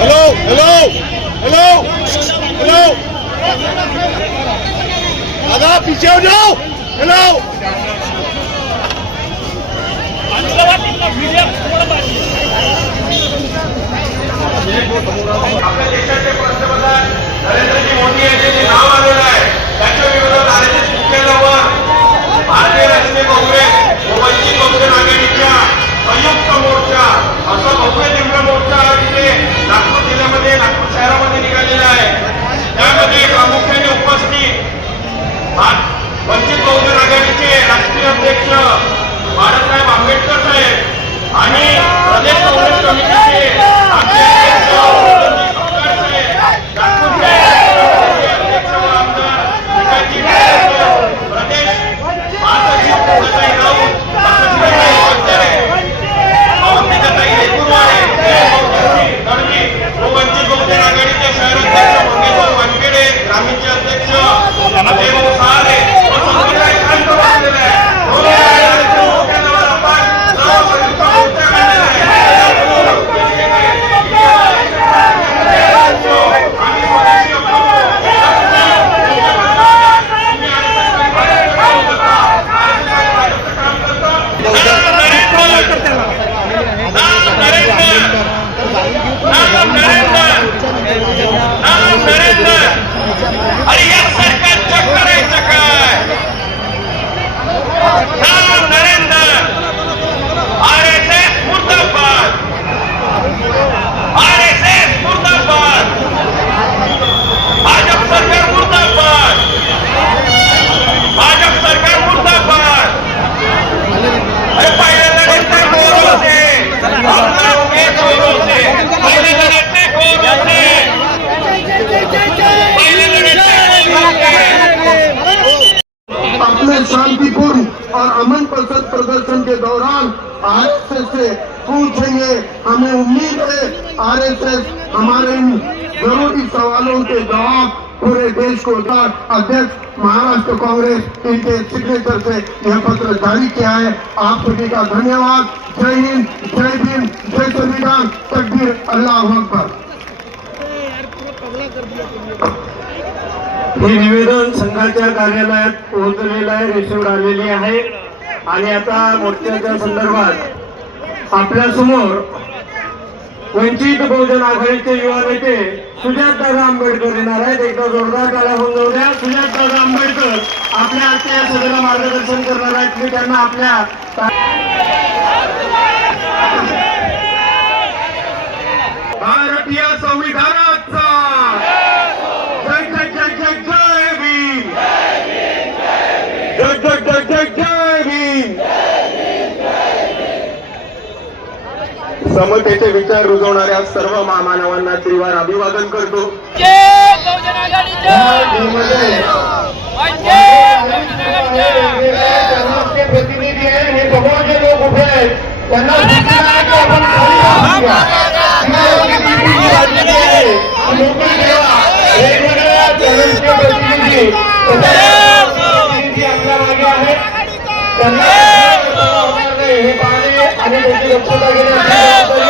Hello hello hello hello दादा पीछे हो जाओ. हेलो आपल्या देशाचे पंतप्रधान नरेंद्रजी मोदी यांचे जे नाव आलेलं आहे त्याच्या विरोधात आरएसएस मुख्यालयावर भारतीय राष्ट्रीय काँग्रेस व वंचित बहुजन आघाडीच्या संयुक्त मोर्चा असा भव्य दिव्य मोर्चा इथे नागपूर जिल्ह्यामध्ये नागपूर शहरामध्ये निघालेला आहे. त्यामध्ये प्रामुख्याने उपस्थित वंचित बहुजन आघाडीचे राष्ट्रीय अध्यक्ष बाळासाहेब आंबेडकर साहेब आणि प्रदेश काँग्रेस कमिटीचे आमचे अध्यक्ष पवार साहेब, नागपूरचे अध्यक्ष व आमदार विकासजी प्रदेश महासचिव पूर्णताई राऊत, सचिवताई वागचरे, अंबिकाताई लेकुरवाडे, दळवी व वंचित बहुजन आघाडीचे शहराध्यक्ष मंगेशभाऊ वानखेडे, ग्रामीणचे अध्यक्ष अजयभाऊ सहारे व संपूर्ण एकांत बसलेले आहे. शांतिपूर्ण और अमन पसंद प्रदर्शन के दौरान आरएसएस से पूछेंगे. हमें उम्मीद है आरएसएस हमारे इन जरूरी सवालों के जवाब पूरे देश को देगा. अध्यक्ष महाराष्ट्र कांग्रेस इनके सिग्नेचर से यह पत्र जारी किया है. आप सभी का धन्यवाद. जय हिंद, जय भीम, जय संविधान, तकबीर, अल्लाह अकबर. हे निवेदन संघाच्या कार्यालयात पोहोचलेलं आहे, रिसिव्ह आलेली आहे. आणि आता मोर्चाच्या संदर्भात आपल्या समोर वंचित बहुजन आघाडीचे युवा नेते सुजातदादा आंबेडकर येणार आहेत. एकदा जोरदार टाळ्या होऊन जाऊ द्या. सुजातदादा आंबेडकर आपल्या आजच्या सभेला मार्गदर्शन करणार आहेत. मी त्यांना आपल्या भारतीय संविधानाचा जय जय जय जय जय भीम, जय जय जय जय जय भीम. समतेचे विचार रुजवणाऱ्या सर्व महामानवांना त्रिवार अभिवादन करतो. प्रतिनिधी आहेत हे समोरचे लोक उभे आहेत त्यांना वेगवेगळ्या चॅनलचे प्रतिनिधी आपल्या मागे आहेत. त्यांना हे पाहणे आणि त्याची दक्षता घेण्याची